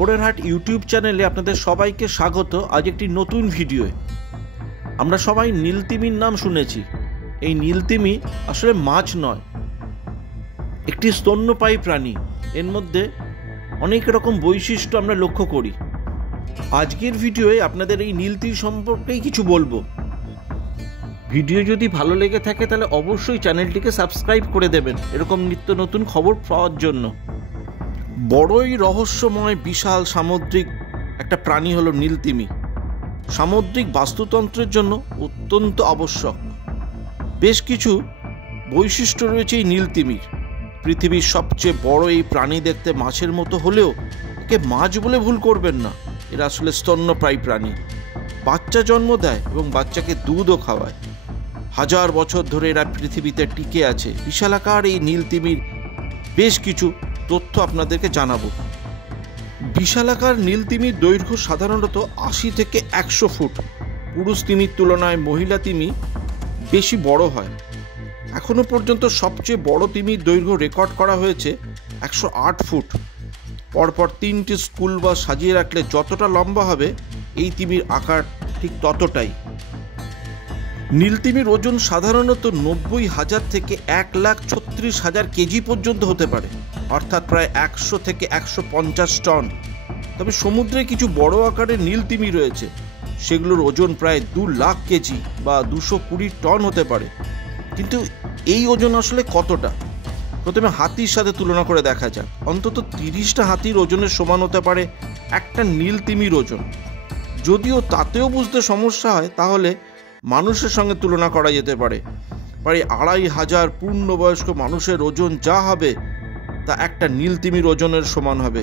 খবরের হাট ইউটিউব চ্যানেলে আপনাদের সবাইকে স্বাগত। আজ একটি নতুন ভিডিওয়ে। আমরা সবাই নীলতিমির নাম শুনেছি। এই নীলতিমি আসলে মাছ নয়, একটি স্তন্যপায়ী প্রাণী। এর মধ্যে অনেক রকম বৈশিষ্ট্য আমরা লক্ষ্য করি। আজকের ভিডিওয়ে আপনাদের এই নীলতিমি সম্পর্কেই কিছু বলবো। ভিডিও যদি ভালো লেগে থাকে তাহলে অবশ্যই চ্যানেলটিকে সাবস্ক্রাইব করে দেবেন এরকম নিত্য নতুন খবর পাওয়ার জন্য। বড়ই রহস্যময় বিশাল সামুদ্রিক একটা প্রাণী হলো নীলতিমি। সামুদ্রিক বাস্তুতন্ত্রের জন্য অত্যন্ত আবশ্যক। বেশ কিছু বৈশিষ্ট্য রয়েছে এই নীলতিমির। পৃথিবীর সবচেয়ে বড় এই প্রাণী দেখতে মাছের মতো হলেও একে মাছ বলে ভুল করবেন না। এরা আসলে স্তন্যপায়ী প্রাণী। বাচ্চা জন্ম দেয় এবং বাচ্চাকে দুধও খাওয়ায়। হাজার বছর ধরে এরা পৃথিবীতে টিকে আছে। বিশালাকার এই নীলতিমির বেশ কিছু তথ্য আপনাদেরকে জানাবো। বিশালাকার নীলতিমির দৈর্ঘ্য সাধারণত 80 থেকে 100 ফুট। পুরুষ তিমির তুলনায় মহিলা তিমি বেশি বড় হয়। এখনো পর্যন্ত সবচেয়ে বড় তিমির দৈর্ঘ্য রেকর্ড করা হয়েছে 108 ফুট। পরপর 3টি স্কুল বাস সাজিয়ে রাখলে যতটা লম্বা হবে এই তিমির আকার ঠিক ততটাই। নীলতিমির ওজন সাধারণত 90,000 থেকে 1,36,000 কেজি পর্যন্ত হতে পারে, অর্থাৎ প্রায় 100 থেকে 150 টন। তবে সমুদ্রে কিছু বড় আকারের নীলতিমি রয়েছে, সেগুলোর ওজন প্রায় 2 লাখ কেজি বা 220 টন হতে পারে। কিন্তু এই ওজন আসলে কতটা? প্রথমে হাতির সাথে তুলনা করে দেখা যাক। অন্তত 30টা হাতির ওজনের সমান হতে পারে একটা নীলতিমির ওজন। যদিও তাতেও বুঝতে সমস্যা হয়, তাহলে মানুষের সঙ্গে তুলনা করা যেতে পারে। প্রায় 2,500 পূর্ণবয়স্ক মানুষের ওজন যা হবে তা একটা নীলতিমির ওজনের সমান হবে।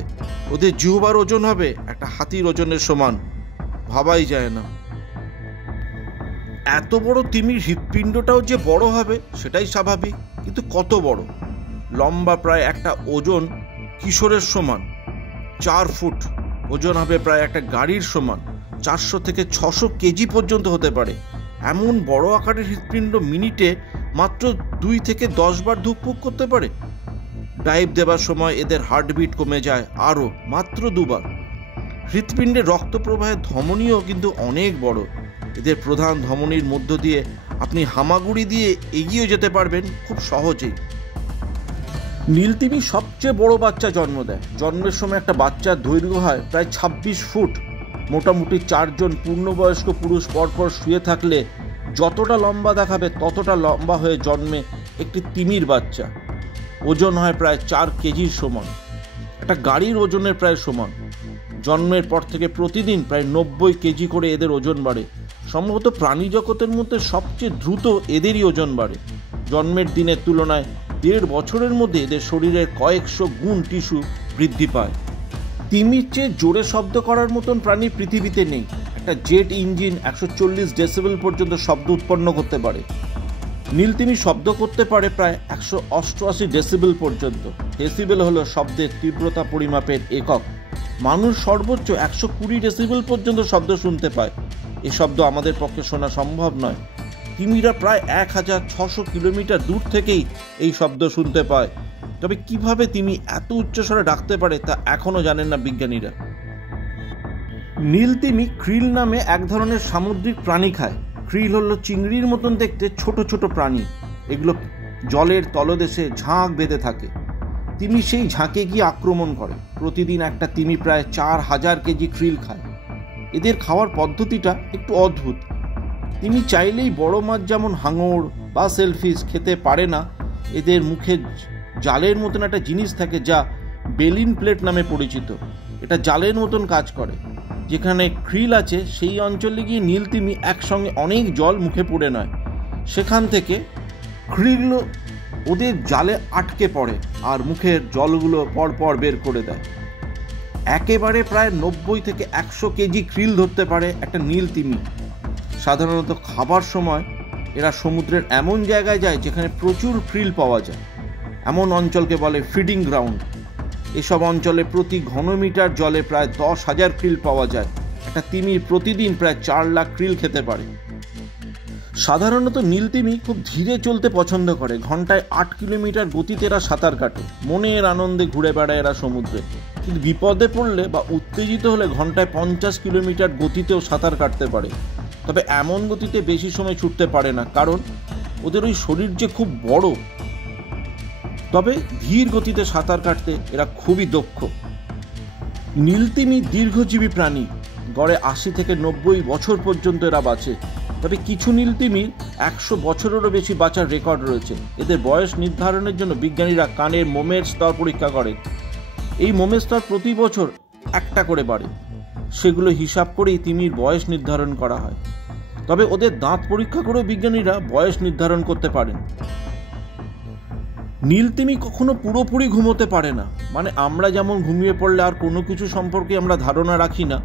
ওদের জিহ্বার ওজন হবে একটা হাতির ওজনের সমান। ভাবাই যায় না। এত বড় তিমির হৃৎপিণ্ডটাও যে বড় হবে সেটাই স্বাভাবিক, কিন্তু কত বড়? লম্বা প্রায় একটা ওজন কিশোরের সমান, 4 ফুট। ওজন হবে প্রায় একটা গাড়ির সমান, 400 থেকে 600 কেজি পর্যন্ত হতে পারে। এমন বড় আকারের হৃৎপিণ্ড মিনিটে মাত্র 2 থেকে 10 বার ধুকপুক করতে পারে। ডাইভ দেবার সময় এদের হার্টবিট কমে যায় আরও মাত্র 2 বার। হৃৎপিণ্ডের রক্ত প্রবাহের ধমনীও কিন্তু অনেক বড়। এদের প্রধান ধমনীর মধ্য দিয়ে আপনি হামাগুড়ি দিয়ে এগিয়ে যেতে পারবেন খুব সহজেই। নীলতিমি সবচেয়ে বড় বাচ্চা জন্ম দেয়। জন্মের সময় একটা বাচ্চার দৈর্ঘ্য হয় প্রায় 26 ফুট। মোটামুটি 4 জন পূর্ণবয়স্ক পুরুষ পরপর শুয়ে থাকলে যতটা লম্বা দেখাবে ততটা লম্বা হয়ে জন্মে একটি তিমির বাচ্চা। ওজন হয় প্রায় 4 কেজির সমান, একটা গাড়ির ওজনের প্রায় সমান। জন্মের পর থেকে প্রতিদিন প্রায় 90 কেজি করে এদের ওজন বাড়ে। সম্ভবত প্রাণী জগতের মধ্যে সবচেয়ে দ্রুত এদেরই ওজন বাড়ে। জন্মের দিনের তুলনায় 1.5 বছরের মধ্যে এদের শরীরের কয়েকশো গুণ টিস্যু বৃদ্ধি পায়। তিমির চেয়ে জোরে শব্দ করার মতন প্রাণী পৃথিবীতে নেই। একটা জেট ইঞ্জিন 140 ডেসিবেল পর্যন্ত শব্দ উৎপন্ন করতে পারে। নীলতিমি শব্দ করতে পারে প্রায় 188 ডেসিবেল পর্যন্ত। ডেসিবেল হলো শব্দের তীব্রতা পরিমাপের একক। মানুষ সর্বোচ্চ 120 ডেসিবেল পর্যন্ত শব্দ শুনতে পায়। এ শব্দ আমাদের পক্ষে শোনা সম্ভব নয়। তিমিরা প্রায় 1600 কিলোমিটার দূর থেকেই এই শব্দ শুনতে পায়। তবে কিভাবে তিমি এত উচ্চস্বরে ডাকতে পারে তা এখনো জানেন না বিজ্ঞানীরা। নীলতিমি ক্রিল নামে এক ধরনের সামুদ্রিক প্রাণী খায়। ক্রিল হলো চিংড়ির মতন দেখতে ছোট ছোট প্রাণী। এগুলো জলের তলদেশে ঝাঁক বেঁধে থাকে। তিমি সেই ঝাঁকে গিয়ে আক্রমণ করে। প্রতিদিন একটা তিমি প্রায় 4000 কেজি ক্রিল খায়। এদের খাওয়ার পদ্ধতিটা একটু অদ্ভুত। তিমি চাইলেই বড় মাছ যেমন হাঙর বা সেলফিশ খেতে পারে না। এদের মুখে জালের মতন একটা জিনিস থাকে যা বেলিন প্লেট নামে পরিচিত। এটা জালের মতন কাজ করে। যেখানে ক্রিল আছে সেই অঞ্চলে গিয়ে নীলতিমি একসঙ্গে অনেক জল মুখে পুড়ে নেয়। সেখান থেকে ক্রিল ওদের জালে আটকে পড়ে আর মুখের জলগুলো পরপর বের করে দেয়। একেবারে প্রায় 90 থেকে 100 কেজি ক্রিল ধরতে পারে একটা নীলতিমি। সাধারণত খাবার সময় এরা সমুদ্রের এমন জায়গায় যায় যেখানে প্রচুর ক্রিল পাওয়া যায়। এমন অঞ্চলকে বলে ফিডিং গ্রাউন্ড। এসব অঞ্চলে প্রতি ঘনমিটার জলে প্রায় 10,000 ক্রিল পাওয়া যায়। একটা তিমির প্রতিদিন প্রায় 4 লাখ ক্রিল খেতে পারে। সাধারণত নীলতিমি খুব ধীরে চলতে পছন্দ করে। ঘন্টায় 8 কিলোমিটার গতিতে এরা সাঁতার কাটে। মনের আনন্দে ঘুরে বেড়ায় এরা সমুদ্রে। কিন্তু বিপদে পড়লে বা উত্তেজিত হলে ঘন্টায় 50 কিলোমিটার গতিতেও সাঁতার কাটতে পারে। তবে এমন গতিতে বেশি সময় ছুটতে পারে না, কারণ ওদের ওই শরীর যে খুব বড়। তবে ধীর গতিতে সাঁতার কাটতে এরা খুবই দক্ষ। নীলতিমি দীর্ঘজীবী প্রাণী, গড়ে 80 থেকে 90 বছর পর্যন্ত এরা বাঁচে। তবে কিছু নীলতিমির 100 বছরেরও বেশি বাঁচার রেকর্ড রয়েছে। এদের বয়স নির্ধারণের জন্য বিজ্ঞানীরা কানের মোমের স্তর পরীক্ষা করেন। এই মোমের স্তর প্রতি বছর একটা করে বাড়ে। সেগুলো হিসাব করেই তিমির বয়স নির্ধারণ করা হয়। তবে ওদের দাঁত পরীক্ষা করেও বিজ্ঞানীরা বয়স নির্ধারণ করতে পারেন। নীলতিমি কখনো পুরোপুরি ঘুমোতে পারে না, মানে আমরা যেমন ঘুমিয়ে পড়লে আর কোনো কিছু সম্পর্কে আমরা ধারণা রাখি না,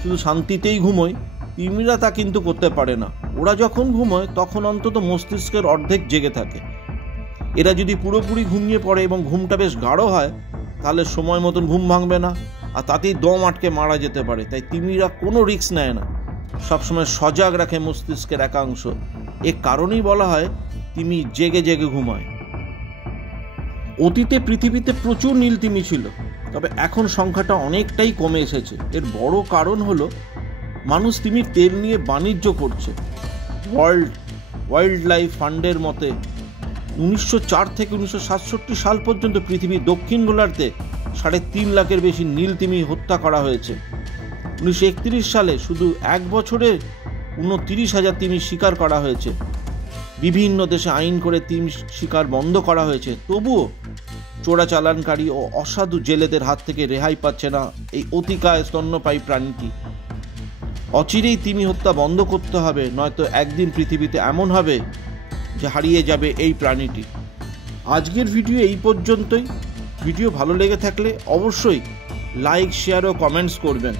শুধু শান্তিতেই ঘুমোই, তিমিরা তা কিন্তু করতে পারে না। ওরা যখন ঘুমোয় তখন অন্তত মস্তিষ্কের অর্ধেক জেগে থাকে। এরা যদি পুরোপুরি ঘুমিয়ে পড়ে এবং ঘুমটা বেশ গাঢ় হয়, তাহলে সময় মতন ঘুম ভাঙবে না, আর তাতেই দম আটকে মারা যেতে পারে। তাই তিমিরা কোনো রিস্ক নেয় না, সবসময় সজাগ রাখে মস্তিষ্কের একাংশ। এ কারণেই বলা হয় তিমি জেগে জেগে ঘুমায়। অতীতে পৃথিবীতে প্রচুর নীলতিমি ছিল, তবে এখন সংখ্যাটা অনেকটাই কমে এসেছে। এর বড় কারণ হলো মানুষ তিমির তেল নিয়ে বাণিজ্য করছে। ওয়াইল্ড লাইফ ফান্ডের মতে 1904 থেকে 1967 সাল পর্যন্ত পৃথিবীর দক্ষিণ গোলার্ধে 3.5 লাখের বেশি নীলতিমি হত্যা করা হয়েছে। 1931 সালে শুধু এক বছরে 29,000 তিমি শিকার করা হয়েছে। বিভিন্ন দেশে আইন করে তিমি শিকার বন্ধ করা হয়েছে, তবুও চোরাচালানকারী ও অসাধু জেলেদের হাত থেকে রেহাই পাচ্ছে না এই অতিকায় স্তন্যপায়ী প্রাণীটি। অচিরেই তিমি হত্যা বন্ধ করতে হবে, নয়তো একদিন পৃথিবীতে এমন হবে যে হারিয়ে যাবে এই প্রাণীটি। আজকের ভিডিও এই পর্যন্তই। ভিডিও ভালো লেগে থাকলে অবশ্যই লাইক, শেয়ার ও কমেন্টস করবেন।